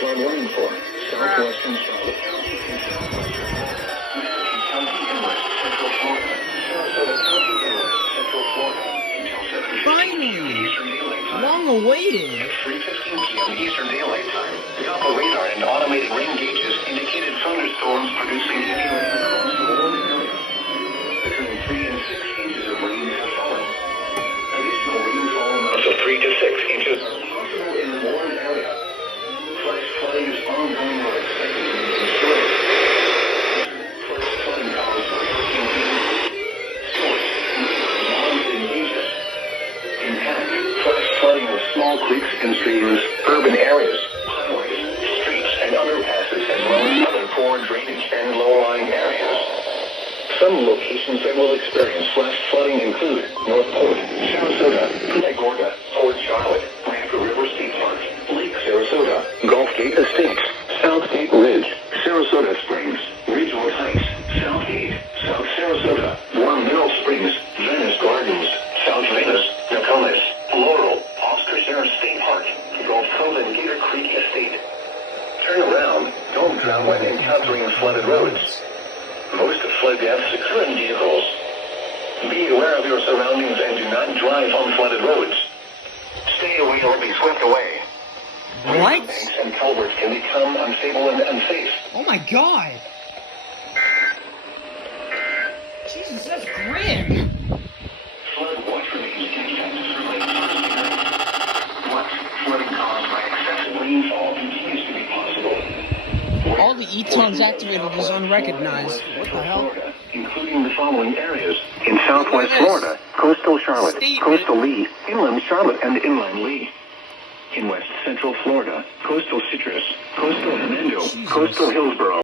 Flood warning for southwestern Charlotte. Finally! Long awaited! 3:15 p.m. Eastern Daylight Time. Doppler radar and automated rain gauges indicated thunderstorms producing heavy rain across the northern area. Between 3 and 6 inches of rain have fallen. Additional rainfall amounts of 3 to 6 inches are possible in the warm area. Flash flooding is ongoing or expected to be destroyed. Flash flooding caused by hurricane source in Asia. Impact. Flash flooding of small creeks and streams, urban areas, highways, streets, and underpasses, as well as other poor drainage and low-lying areas. Some locations that will experience flash flooding include North Point, Sarasota, Punta Gorda, Port Charlotte, Rapid River State Park, Lake Sarasota, Gulfgate Estates, Southgate Ridge, Sarasota Springs, Ridgewood Heights, Southgate, South Sarasota, Warm Mineral Springs, Venice Gardens, South Venice, Nokomis, Laurel, Oscar Sarah State Park, Gulf Cove and Gator Creek Estate. Turn around. Don't drown when encountering flooded roads. Most flood deaths occur in vehicles. Be aware of your surroundings and do not drive on flooded roads. Stay away or be swept away. What? Banks and culverts can become unstable and unsafe. Oh my god! Jesus, that's grim! Flood watch remains in effect through late January. Watch flooding caused by excessive rainfall continues to be possible. All the E-tones activated is unrecognized. What the hell? Florida, including the following areas. In southwest Florida, coastal Charlotte, coastal Lee, inland Charlotte, and inland Lee. In west central Florida, coastal Citrus, coastal Hernando, coastal Hillsborough.